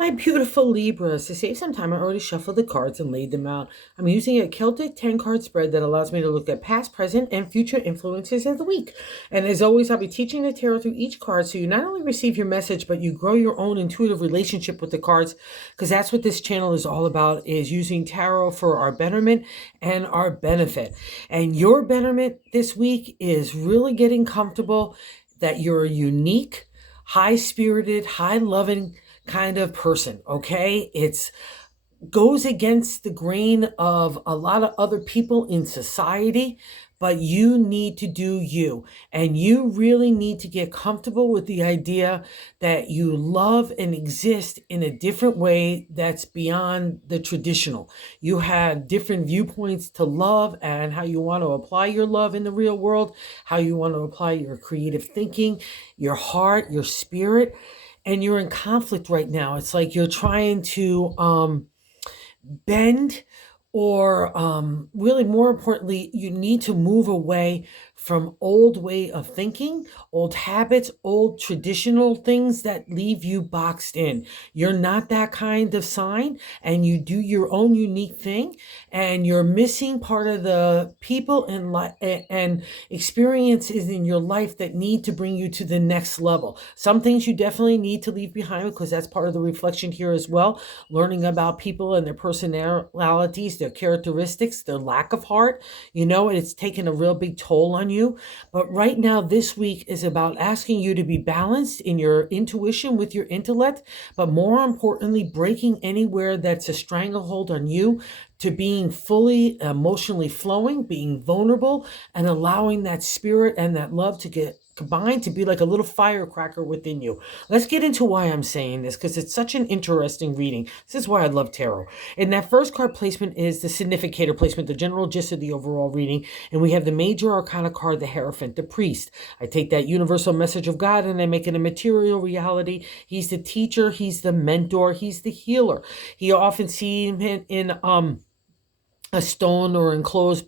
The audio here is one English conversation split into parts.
My beautiful Libras, to save some time, I already shuffled the cards and laid them out. I'm using a Celtic 10 card spread that allows me to look at past, present, and future influences of the week. And as always, I'll be teaching the tarot through each card so you not only receive your message, but you grow your own intuitive relationship with the cards, because that's what this channel is all about, is using tarot for our betterment and our benefit. And your betterment this week is really getting comfortable that you're a unique, high-spirited, high-loving kind of person, okay? It's goes against the grain of a lot of other people in society, but you need to do you. And you really need to get comfortable with the idea that you love and exist in a different way that's beyond the traditional. You have different viewpoints to love and how you want to apply your love in the real world, how you want to apply your creative thinking, your heart, your spirit. And you're in conflict right now. It's like you're trying to bend, or really more importantly, you need to move away from old way of thinking, old habits, old traditional things that leave you boxed in. You're not that kind of sign, and you do your own unique thing, and you're missing part of the people and experiences in your life that need to bring you to the next level. Some things you definitely need to leave behind, because that's part of the reflection here as well, learning about people and their personalities, their characteristics, their lack of heart, and it's taken a real big toll on you. But right now, this week is about asking you to be balanced in your intuition with your intellect, but more importantly, breaking anywhere that's a stranglehold on you, to being fully emotionally flowing, being vulnerable, and allowing that spirit and that love to get combined to be like a little firecracker within you. Let's get into why I'm saying this, because it's such an interesting reading. This is why I love tarot. And that first card placement is the significator placement, the general gist of the overall reading. And we have the major arcana card, the Hierophant, the priest. I take that universal message of God and I make it a material reality. He's the teacher, he's the mentor, he's the healer. You often see him in a stone or enclosed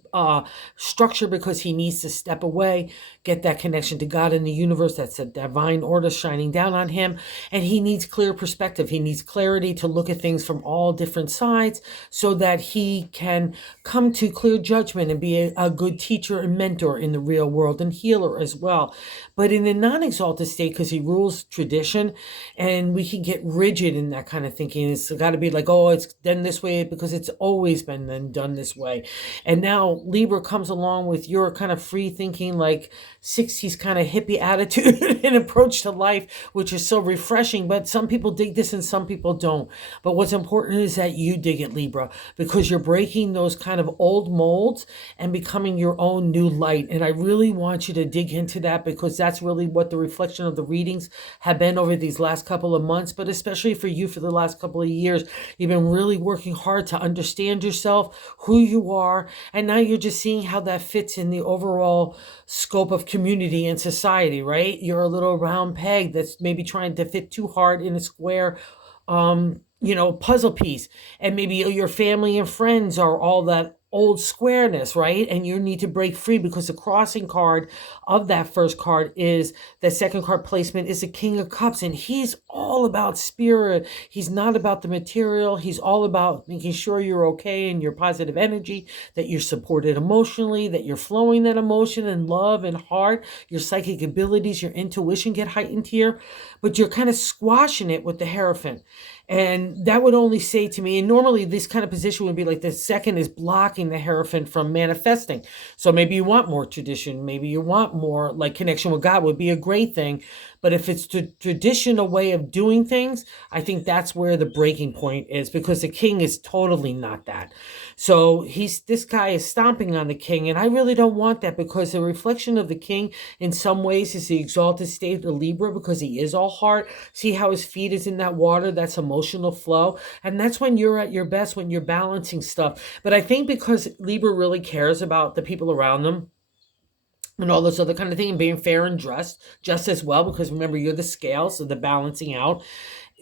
structure, because he needs to step away, get that connection to God in the universe. That's a divine order shining down on him. And he needs clear perspective. He needs clarity to look at things from all different sides so that he can come to clear judgment and be a good teacher and mentor in the real world, and healer as well. But in a non-exalted state, because he rules tradition, and we can get rigid in that kind of thinking. It's got to be like, oh, it's done this way because it's always been done this way. And now Libra comes along with your kind of free thinking, like 60s kind of hippie attitude and approach to life, which is so refreshing. But some people dig this and some people don't. But what's important is that you dig it, Libra, because you're breaking those kind of old molds and becoming your own new light. And I really want you to dig into that, because that's really what the reflection of the readings have been over these last couple of months, but especially for you for the last couple of years. You've been really working hard to understand yourself, who you are, and now you're just seeing how that fits in the overall scope of community and society, right? You're a little round peg that's maybe trying to fit too hard in a square puzzle piece. And maybe your family and friends are all that old squareness, right? And you need to break free, because the crossing card of that first card is the second card placement is the King of Cups, and he's all about spirit. He's not about the material. He's all about making sure you're okay and your positive energy, that you're supported emotionally, that you're flowing that emotion and love and heart, your psychic abilities, your intuition get heightened here, but you're kind of squashing it with the Hierophant. And that would only say to me, and normally this kind of position would be like the second is blocking the Hierophant from manifesting. So maybe you want more tradition, maybe you want more like connection with God would be a great thing. But if it's the traditional way of doing things, I think that's where the breaking point is, because the King is totally not that. So this guy is stomping on the King, and I really don't want that, because the reflection of the King in some ways is the exalted state of Libra, because he is all heart. See how his feet is in that water? That's emotional flow. And that's when you're at your best, when you're balancing stuff. But I think because Libra really cares about the people around them, and all this other kind of thing, and being fair and just as well, because remember, you're the scale, so the balancing out.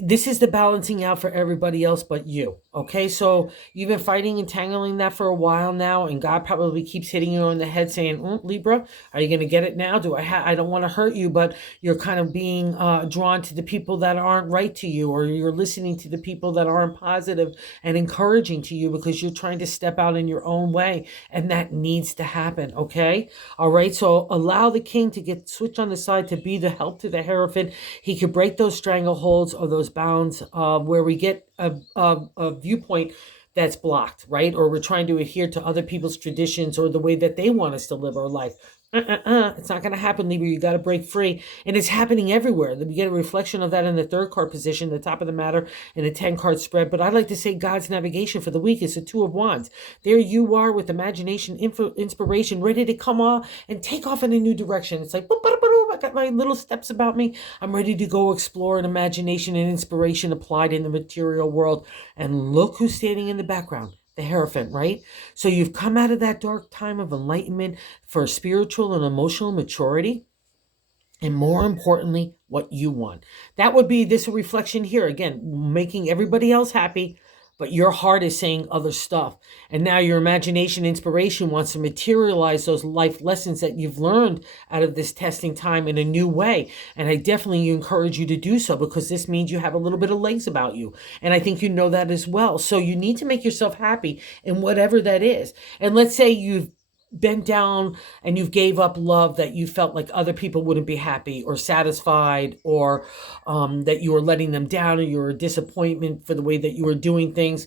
this is the balancing out for everybody else but you. Okay, so you've been fighting and tangling that for a while now, and God probably keeps hitting you on the head saying, Libra, are you going to get it now? I don't want to hurt you, but you're kind of being drawn to the people that aren't right to you, or you're listening to the people that aren't positive and encouraging to you because you're trying to step out in your own way, and that needs to happen. Okay, all right, so allow the king to get switched on the side to be the help to the Hierophant. He could break those strangleholds or those bounds where we get a viewpoint that's blocked, right? Or we're trying to adhere to other people's traditions or the way that they want us to live our life. It's not going to happen, Libra. You got to break free. And it's happening everywhere. We get a reflection of that in the third card position, the top of the matter, in a 10-card spread. But I like to say God's navigation for the week is the Two of Wands. There you are with imagination, inspiration, ready to come off and take off in a new direction. It's like, I got my little steps about me. I'm ready to go explore an imagination and inspiration applied in the material world. And look who's standing in the background. The Hierophant, right? So you've come out of that dark time of enlightenment for spiritual and emotional maturity. And more importantly, what you want. That would be this reflection here. Again, making everybody else happy, but your heart is saying other stuff. And now your imagination, inspiration wants to materialize those life lessons that you've learned out of this testing time in a new way. And I definitely encourage you to do so, because this means you have a little bit of legs about you. And I think you know that as well. So you need to make yourself happy in whatever that is. And let's say you've bent down and you gave up love that you felt like other people wouldn't be happy or satisfied, or that you were letting them down, or you were a disappointment for the way that you were doing things.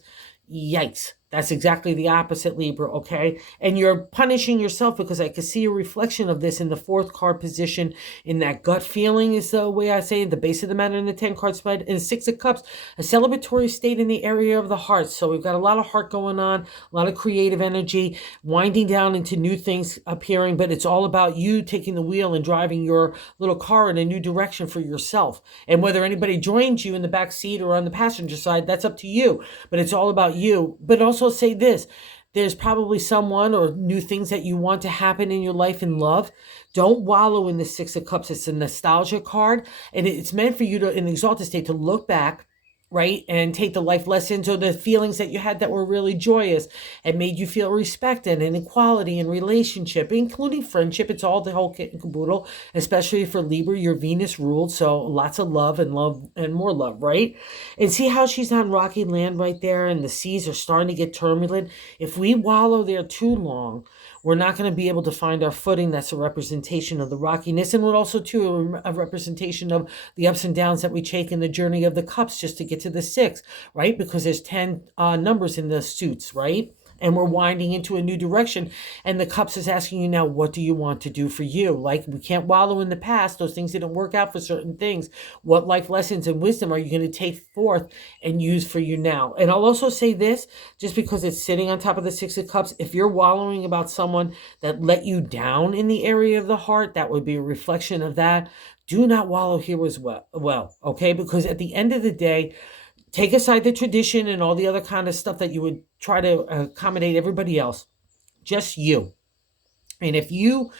Yikes. That's exactly the opposite, Libra, okay? And you're punishing yourself, because I can see a reflection of this in the fourth card position, in that gut feeling is the way I say it, the base of the matter in the 10-card spread, and 6 of Cups, a celebratory state in the area of the heart. So we've got a lot of heart going on, a lot of creative energy, winding down into new things appearing, but it's all about you taking the wheel and driving your little car in a new direction for yourself. And whether anybody joins you in the back seat or on the passenger side, that's up to you, but it's all about you. But also say this, there's probably someone or new things that you want to happen in your life in love. Don't wallow in the 6 of Cups. It's a nostalgia card, and it's meant for you to, in the exalted state, to look back, right, and take the life lessons or the feelings that you had that were really joyous and made you feel respected, and equality and relationship, including friendship. It's all the whole kit and caboodle, especially for Libra. Your Venus ruled, so lots of love and more love, right? And see how she's on rocky land right there, and the seas are starting to get turbulent. If we wallow there too long, we're not going to be able to find our footing. That's a representation of the rockiness, and we're also too a representation of the ups and downs that we take in the journey of the cups just to get to the 6, right? Because there's 10 numbers in the suits, right? And we're winding into a new direction. And the Cups is asking you now, what do you want to do for you? Like, we can't wallow in the past. Those things didn't work out for certain things. What life lessons and wisdom are you going to take forth and use for you now? And I'll also say this, just because it's sitting on top of the 6 of Cups, if you're wallowing about someone that let you down in the area of the heart, that would be a reflection of that. Do not wallow here as well, okay? Because at the end of the day, take aside the tradition and all the other kind of stuff that you would try to accommodate everybody else. Just you. And if you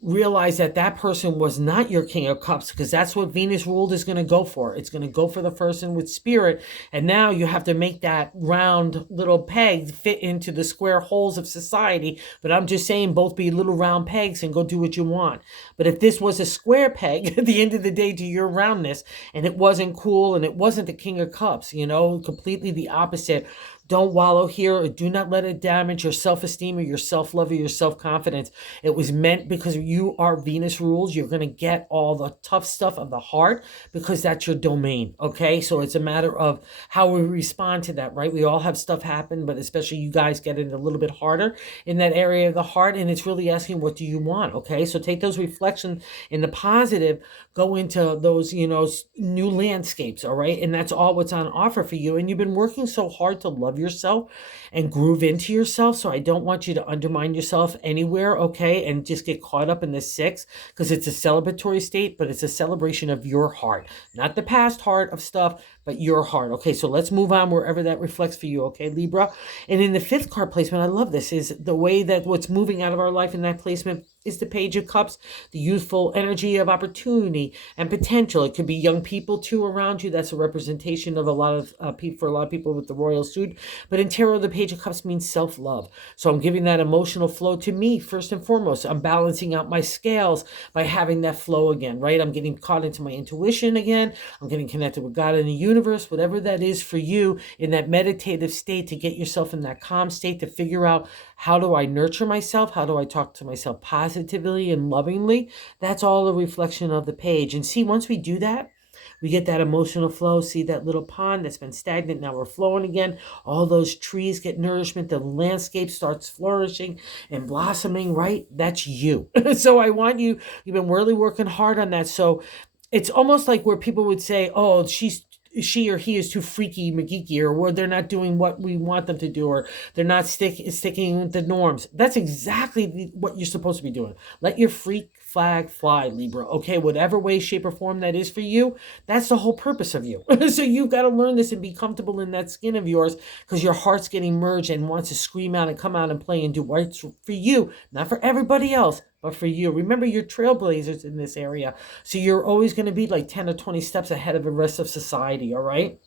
realize that that person was not your King of Cups, because that's what Venus ruled is going to go for. It's going to go for the person with spirit. And now you have to make that round little peg fit into the square holes of society. But I'm just saying, both be little round pegs and go do what you want. But if this was a square peg at the end of the day to your roundness, and it wasn't cool, and it wasn't the King of Cups, completely the opposite, don't wallow here, or do not let it damage your self-esteem or your self-love or your self-confidence. It was meant because you are Venus rules. You're going to get all the tough stuff of the heart because that's your domain, okay? So it's a matter of how we respond to that, right? We all have stuff happen, but especially you guys get it a little bit harder in that area of the heart, and it's really asking, what do you want, okay? So take those reflections in the positive, go into those, new landscapes, all right? And that's all what's on offer for you. And you've been working so hard to love yourself and groove into yourself. So I don't want you to undermine yourself anywhere, okay? And just get caught up in the 6, because it's a celebratory state, but it's a celebration of your heart, not the past heart of stuff, but your heart. Okay, so let's move on wherever that reflects for you, okay, Libra? And in the fifth card placement, I love this, is the way that what's moving out of our life in that placement is the Page of Cups, the youthful energy of opportunity and potential. It could be young people too around you. That's a representation of a lot of people, for a lot of people with the royal suit. But in tarot, the Page of Cups means self-love. So I'm giving that emotional flow to me first and foremost. I'm balancing out my scales by having that flow again, right? I'm getting caught into my intuition again. I'm getting connected with God in the universe, whatever that is for you, in that meditative state, to get yourself in that calm state, to figure out, how do I nurture myself? How do I talk to myself positively and lovingly? That's all a reflection of the page. And see, once we do that, we get that emotional flow. See that little pond that's been stagnant, now we're flowing again. All those trees get nourishment. The landscape starts flourishing and blossoming, right? That's you. So I want you, you've been really working hard on that. So it's almost like where people would say, oh, she or he is too freaky McGeeky, or they're not doing what we want them to do, or they're not sticking with the norms. That's exactly what you're supposed to be doing. Let your freak flag fly, Libra. Okay, whatever way, shape, or form that is for you, that's the whole purpose of you. So you've got to learn this and be comfortable in that skin of yours, because your heart's getting merged and wants to scream out and come out and play and do what's for you, not for everybody else, but for you. Remember, you're trailblazers in this area. So you're always going to be like 10 or 20 steps ahead of the rest of society, all right?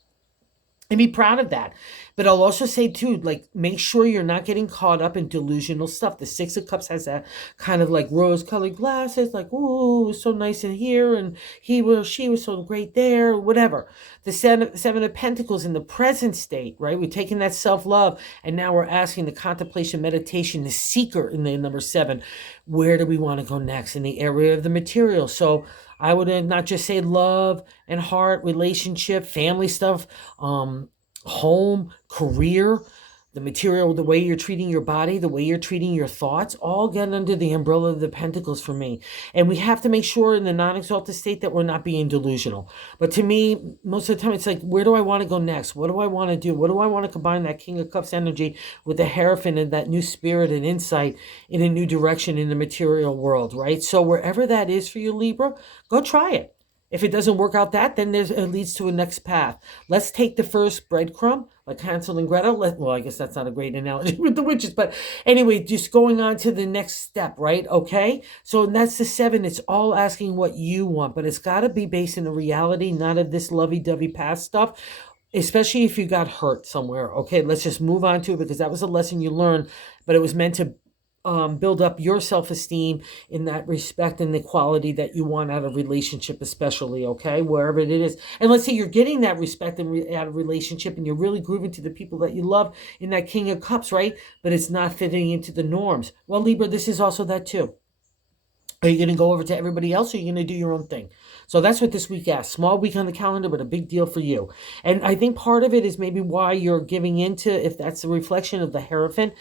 And be proud of that. But I'll also say too, like, make sure you're not getting caught up in delusional stuff. The Six of Cups has that kind of like rose-colored glasses, like, ooh, it was so nice in here, and she was so great there, whatever. The Seven of Pentacles in the present state, right? We're taking that self-love, and now we're asking the contemplation, meditation, the seeker in the number 7. Where do we want to go next? In the area of the material. So I would not just say love and heart, relationship, family stuff, home, career, the material, the way you're treating your body, the way you're treating your thoughts, all get under the umbrella of the Pentacles for me. And we have to make sure in the non-exalted state that we're not being delusional. But to me, most of the time, it's like, where do I want to go next? What do I want to do? What do I want to combine that King of Cups energy with the Hierophant and that new spirit and insight in a new direction in the material world, right? So wherever that is for you, Libra, go try it. If it doesn't work out then it leads to a next path. Let's take the first breadcrumb, like Hansel and Gretel. Well, I guess that's not a great analogy with the witches, but anyway, just going on to the next step, right? Okay, so that's the 7. It's all asking what you want, but it's got to be based in the reality, not of this lovey-dovey past stuff, especially if you got hurt somewhere. Okay, let's just move on to it, because that was a lesson you learned, but it was meant to build up your self-esteem in that respect and the quality that you want out of relationship, especially, okay, wherever it is. And let's say you're getting that respect out of relationship, and you're really grooving to the people that you love in that King of Cups, right? But it's not fitting into the norms. Well, Libra, this is also that too. Are you going to go over to everybody else, or are you going to do your own thing? So that's what this week asks. Small week on the calendar, but a big deal for you. And I think part of it is maybe why you're giving into, if that's a reflection of the Hierophant.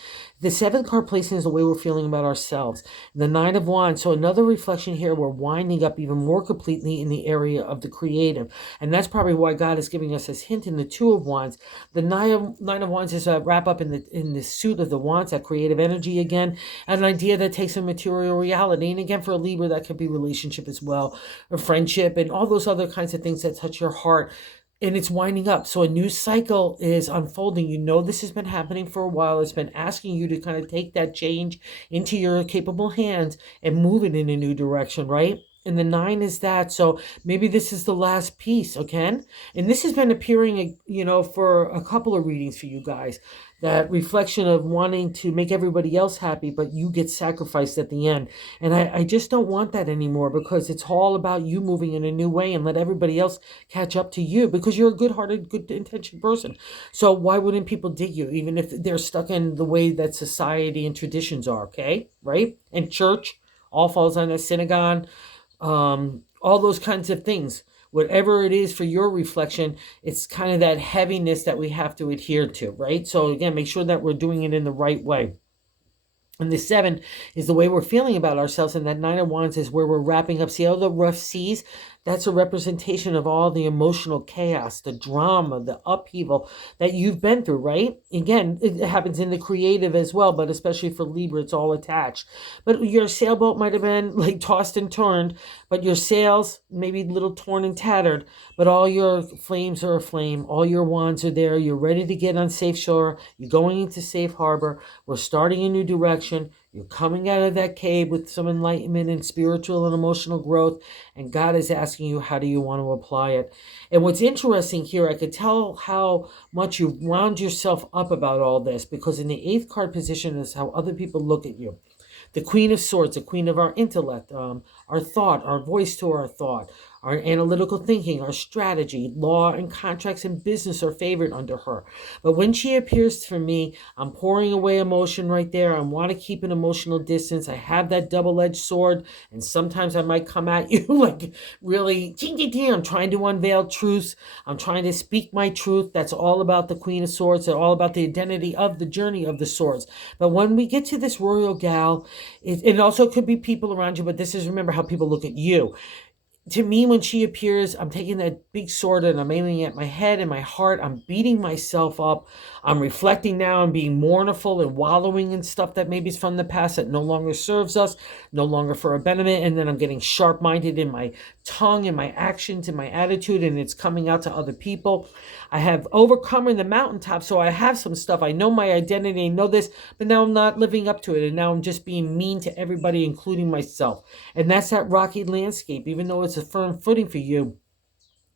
The 7th card placement is the way we're feeling about ourselves. The 9 of Wands. So another reflection here, we're winding up even more completely in the area of the creative. And that's probably why God is giving us this hint in the 2 of Wands. The 9 of Wands is a wrap up in the suit of the Wands, that creative energy again. An idea that takes a material reality. And again, for a Libra, that could be relationship as well, or friendship, and all those other kinds of things that touch your heart. And it's winding up. So a new cycle is unfolding. You know this has been happening for a while. It's been asking you to kind of take that change into your capable hands and move it in a new direction, right? And the 9 is that. So maybe this is the last piece, okay? And this has been appearing, for a couple of readings for you guys. That reflection of wanting to make everybody else happy, but you get sacrificed at the end. And I just don't want that anymore, because it's all about you moving in a new way and let everybody else catch up to you, because you're a good-hearted, good-intentioned person. So why wouldn't people dig you, even if they're stuck in the way that society and traditions are, okay? Right? And church all falls on a synagogue. All those kinds of things. Whatever it is for your reflection, it's kind of that heaviness that we have to adhere to, right? So again, make sure that we're doing it in the right way. And the 7 is the way we're feeling about ourselves. And that 9 of Wands is where we're wrapping up. See all the rough seas? That's a representation of all the emotional chaos, the drama, the upheaval that you've been through, right? Again, it happens in the creative as well, but especially for Libra, it's all attached. But your sailboat might have been like tossed and turned, but your sails maybe a little torn and tattered, but all your flames are aflame. All your wands are there. You're ready to get on safe shore. You're going into safe harbor. We're starting a new direction. You're coming out of that cave with some enlightenment and spiritual and emotional growth. And God is asking you, how do you want to apply it? And what's interesting here, I could tell how much you've wound yourself up about all this, because in the 8th card position is how other people look at you. The Queen of Swords, the queen of our intellect, our thought, our voice to our thought, our analytical thinking, our strategy, law and contracts and business are favored under her. But when she appears for me, I'm pouring away emotion right there. I want to keep an emotional distance. I have that double-edged sword, and sometimes I might come at you like really, I'm trying to unveil truths. I'm trying to speak my truth. That's all about the Queen of Swords. It's all about the identity of the journey of the swords. But when we get to this royal gal, it also could be people around you, but this is, remember how people look at you. To me, when she appears, I'm taking that big sword and I'm aiming at my head and my heart. I'm beating myself up. I'm reflecting now and being mournful and wallowing in stuff that maybe is from the past that no longer serves us, no longer for our benefit. And then I'm getting sharp-minded in my tongue and my actions and my attitude, and it's coming out to other people. I have overcome in the mountaintop, so I have some stuff. I know my identity, I know this, but now I'm not living up to it. And now I'm just being mean to everybody, including myself. And that's that rocky landscape. Even though it's a firm footing for you,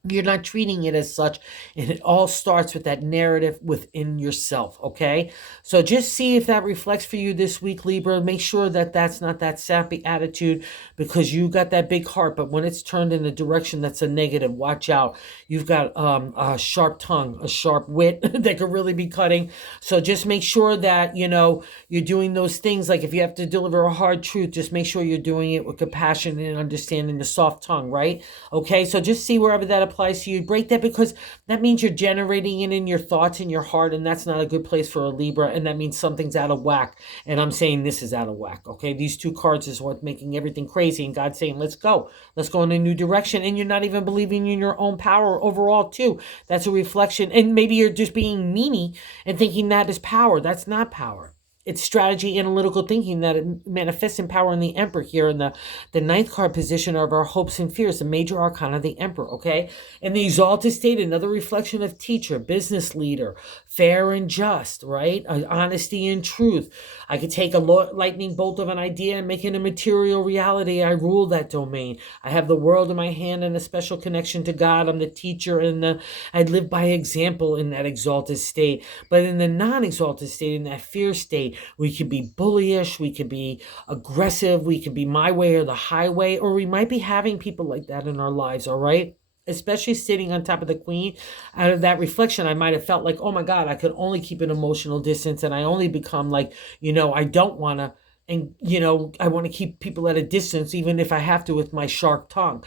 you're not treating it as such, and it all starts with that narrative within yourself, okay? So just see if that reflects for you this week, Libra. Make sure that that's not that sappy attitude, because you got that big heart, but when it's turned in a direction that's a negative, watch out. You've got a sharp tongue, a sharp wit that could really be cutting. So just make sure that, you're doing those things. Like if you have to deliver a hard truth, just make sure you're doing it with compassion and understanding, the soft tongue, right? Okay, so just see wherever that applies to you. Break that, because that means you're generating it in your thoughts in your heart, and that's not a good place for a Libra, and that means something's out of whack. And I'm saying this is out of whack, okay? These 2 cards is what's making everything crazy, and God's saying, let's go in a new direction. And you're not even believing in your own power overall too. That's a reflection. And maybe you're just being meanie and thinking that is power. That's not power. It's strategy, analytical thinking that it manifests in power in the Emperor here in the 9th card position of our hopes and fears, the major arcana, the Emperor, okay? And the exalted state, another reflection of teacher, business leader, fair and just, right? Honesty and truth. I could take a lightning bolt of an idea and make it a material reality. I rule that domain. I have the world in my hand and a special connection to God. I'm the teacher, and I live by example in that exalted state. But in the non-exalted state, in that fear state, we could be bullyish, we could be aggressive, we could be my way or the highway, or we might be having people like that in our lives, all right? Especially sitting on top of the Queen. Out of that reflection, I might have felt like, oh my God, I could only keep an emotional distance, and I only become like, I don't want to, and, I want to keep people at a distance, even if I have to with my sharp tongue.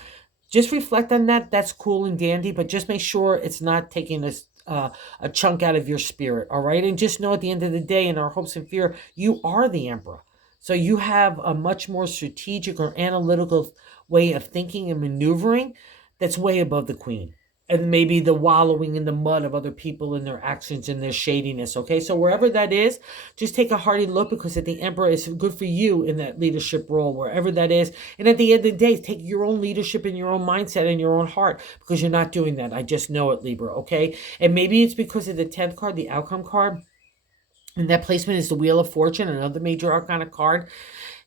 Just reflect on that. That's cool and dandy, but just make sure it's not taking a chunk out of your spirit, all right? And just know at the end of the day, in our hopes and fear, you are the Emperor. So you have a much more strategic or analytical way of thinking and maneuvering that's way above the Queen. And maybe the wallowing in the mud of other people and their actions and their shadiness, okay? So wherever that is, just take a hearty look, because at the Emperor is good for you in that leadership role, wherever that is. And at the end of the day, take your own leadership in your own mindset and your own heart, because you're not doing that. I just know it, Libra, okay? And maybe it's because of the 10th card, the outcome card, and that placement is the Wheel of Fortune, another major arcana card.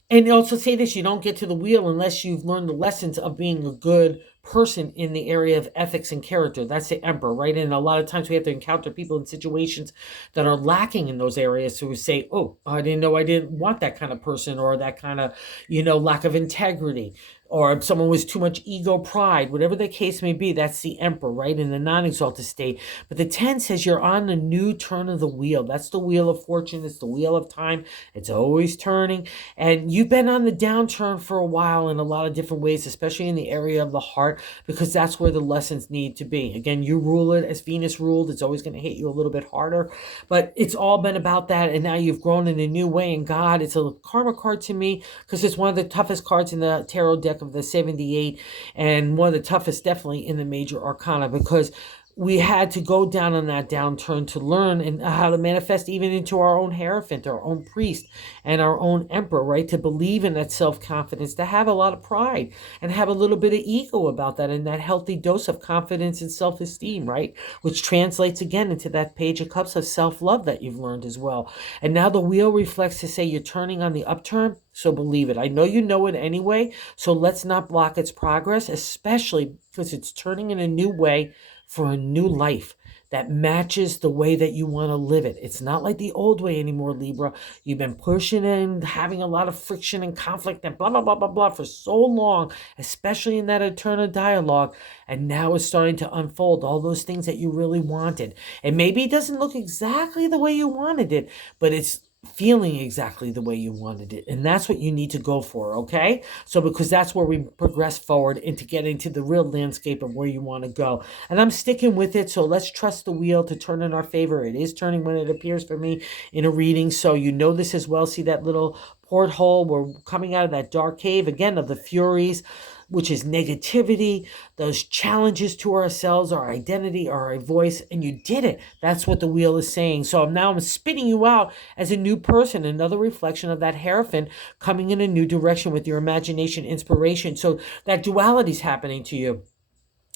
And also say this, you don't get to the wheel unless you've learned the lessons of being a good person in the area of ethics and character. That's the Emperor, right? And a lot of times we have to encounter people in situations that are lacking in those areas who say, oh, I didn't know I didn't want that kind of person, or that kind of, lack of integrity, or if someone was too much ego, pride, whatever the case may be. That's the Emperor, right, in the non-exalted state. But the 10 says you're on the new turn of the wheel. That's the Wheel of Fortune. It's the wheel of time. It's always turning. And you've been on the downturn for a while in a lot of different ways, especially in the area of the heart. because that's where the lessons need to be. Again, you rule it as Venus ruled. It's always going to hit you a little bit harder, but it's all been about that. And now you've grown in a new way in God. It's a karma card to me because it's one of the toughest cards in the tarot deck of the 78, and one of the toughest definitely in the major arcana, because we had to go down on that downturn to learn and how to manifest even into our own Hierophant, our own priest, and our own emperor, right? To believe in that self-confidence, to have a lot of pride and have a little bit of ego about that, and that healthy dose of confidence and self-esteem, right? Which translates again into that Page of Cups of self-love that you've learned as well. And now the wheel reflects to say you're turning on the upturn, so believe it. I know you know it anyway, so let's not block its progress, especially because it's turning in a new way for a new life that matches the way that you want to live it. It's not like the old way anymore, Libra. You've been pushing and having a lot of friction and conflict and blah, blah, blah, blah, blah for so long, especially in that eternal dialogue. And now it's starting to unfold all those things that you really wanted. And maybe it doesn't look exactly the way you wanted it, but it's feeling exactly the way you wanted it, and that's what you need to go for. Okay, so because that's where we progress forward into getting to the real landscape of where you want to go, and I'm sticking with it. So let's trust the wheel to turn in our favor. It is turning when it appears for me in a reading, so you know this as well. See that little porthole? We're coming out of that dark cave again of the Furies, which is negativity, those challenges to ourselves, our identity, our voice, and you did it. That's what the wheel is saying. So now I'm spitting you out as a new person, another reflection of that Hierophant coming in a new direction with your imagination, inspiration. So that duality is happening to you.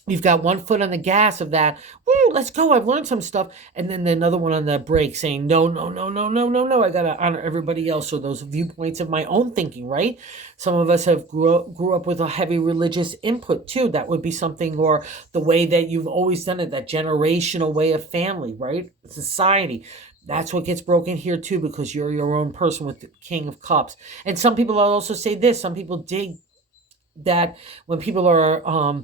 You've got one foot on the gas of that, woo, let's go, I've learned some stuff. And then another one on the brake saying, no, no, no, no, no, no, no. I got to honor everybody else. So those viewpoints of my own thinking, right? Some of us have grew up with a heavy religious input too. That would be something, or the way that you've always done it, that generational way of family, right? Society. That's what gets broken here too, because you're your own person with the King of Cups. And some people also say this, some people dig that when people are,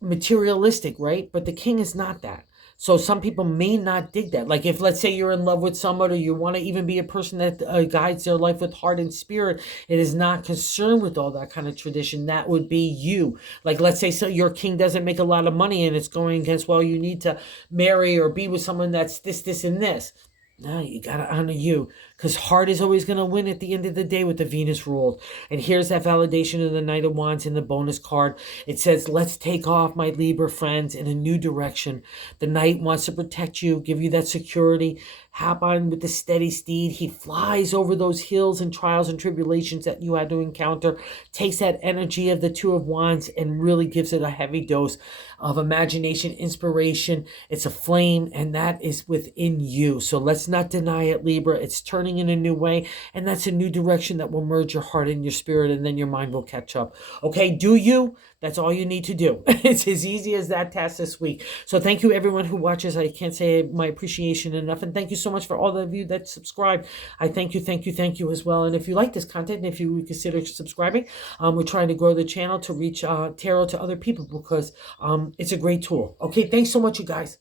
materialistic, right? But the king is not that. So some people may not dig that. Like if, let's say, you're in love with someone, or you want to even be a person that guides their life with heart and spirit, it is not concerned with all that kind of tradition. That would be you. Like, let's say so your king doesn't make a lot of money and it's going against, well, you need to marry or be with someone that's this, this, and this. No, you got to honor you, because heart is always going to win at the end of the day with the Venus ruled. And here's that validation of the Knight of Wands in the bonus card. It says, let's take off, my Libra friends, in a new direction. The Knight wants to protect you, give you that security. Hop on with the steady steed. He flies over those hills and trials and tribulations that you had to encounter, takes that energy of the Two of Wands and really gives it a heavy dose of imagination, inspiration. It's a flame, and that is within you. So let's not deny it, Libra. It's turning in a new way, and that's a new direction that will merge your heart and your spirit, and then your mind will catch up. Okay, do you? That's all you need to do. It's as easy as that task this week. So thank you, everyone who watches. I can't say my appreciation enough. And thank you so much for all of you that subscribe. I thank you as well. And if you like this content, and if you would consider subscribing, we're trying to grow the channel to reach tarot to other people, because it's a great tool. Okay, thanks so much, you guys.